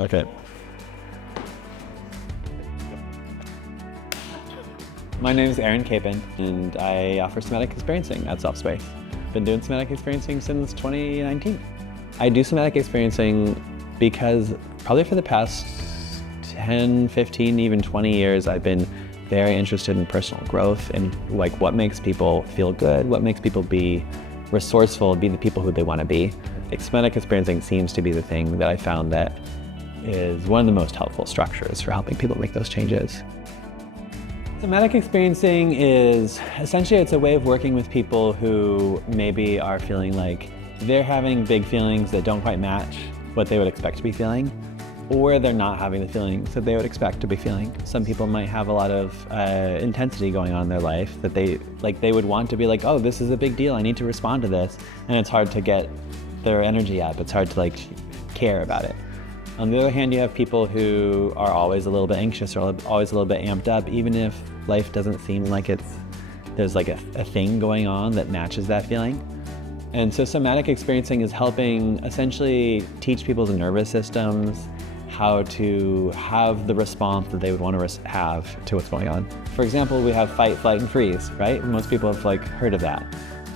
Okay. My name is Kapin, and I offer somatic experiencing at Selfspace. Been doing somatic experiencing since 2019. I do somatic experiencing because probably for the past 10, 15, even 20 years, I've been very interested in personal growth and like what makes people feel good, what makes people be resourceful, be the people who they want to be. Somatic experiencing seems to be the thing that I found that is one of the most helpful structures for helping people make those changes. Somatic experiencing is essentially, it's a way of working with people who maybe are feeling like they're having big feelings that don't quite match what they would expect to be feeling, or they're not having the feelings that they would expect to be feeling. Some people might have a lot of intensity going on in their life that they would want to be like, oh, this is a big deal, I need to respond to this. And it's hard to get their energy up. It's hard to care about it. On the other hand, you have people who are always a little bit anxious or always a little bit amped up, even if life doesn't seem like there's like a thing going on that matches that feeling. And so somatic experiencing is helping essentially teach people's nervous systems how to have the response that they would want to have to what's going on. For example, we have fight, flight, and freeze, right? Most people have heard of that.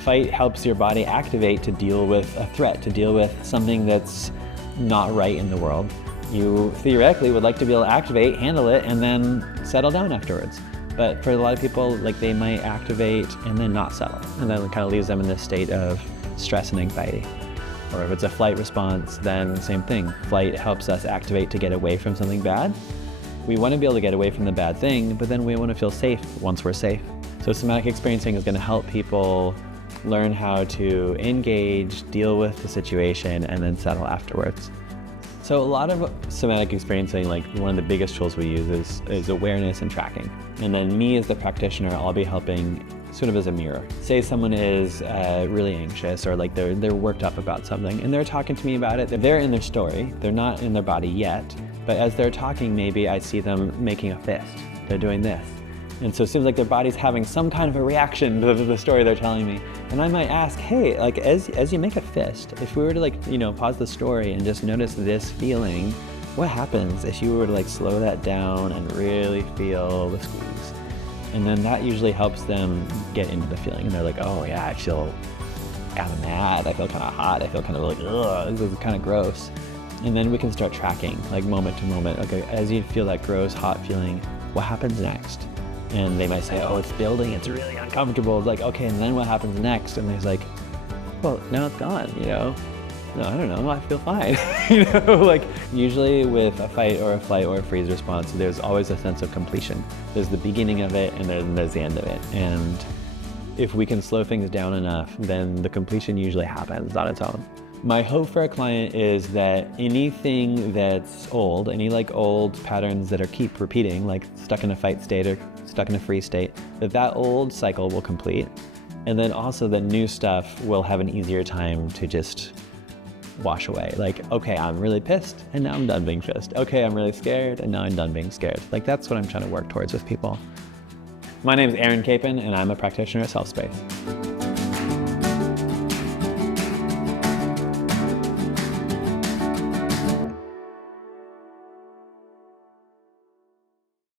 Fight helps your body activate to deal with a threat, to deal with something that's not right in the world. You theoretically would like to be able to activate, handle it, and then settle down afterwards. But for a lot of people, they might activate and then not settle. And then it kind of leaves them in this state of stress and anxiety. Or if it's a flight response, then same thing. Flight helps us activate to get away from something bad. We want to be able to get away from the bad thing, but then we want to feel safe once we're safe. So somatic experiencing is going to help people learn how to engage, deal with the situation, and then settle afterwards. So a lot of somatic experiencing, one of the biggest tools we use is awareness and tracking. And then me as the practitioner, I'll be helping sort of as a mirror. Say someone is really anxious or they're worked up about something and they're talking to me about it. They're in their story, they're not in their body yet, but as they're talking, maybe I see them making a fist. They're doing this. And so it seems like their body's having some kind of a reaction to the story they're telling me. And I might ask, hey, as you make a fist, if we were to pause the story and just notice this feeling, what happens if you were to slow that down and really feel the squeeze? And then that usually helps them get into the feeling. And they're like, oh yeah, I feel kind of mad, I feel kind of hot, I feel kind of ugh, this is kind of gross. And then we can start tracking, moment to moment. Okay, as you feel that gross, hot feeling, what happens next? And they might say, oh, it's building, it's really uncomfortable. It's okay, and then what happens next? And there's well, now it's gone, No, I don't know, I feel fine. Usually with a fight or a flight or a freeze response, there's always a sense of completion. There's the beginning of it and then there's the end of it. And if we can slow things down enough, then the completion usually happens on its own. My hope for a client is that anything that's old, any old patterns that keep repeating, stuck in a fight state or stuck in a freeze state, that old cycle will complete. And then also the new stuff will have an easier time to just wash away. Okay, I'm really pissed and now I'm done being pissed. Okay, I'm really scared and now I'm done being scared. That's what I'm trying to work towards with people. My name is Kapin and I'm a practitioner at Selfspace.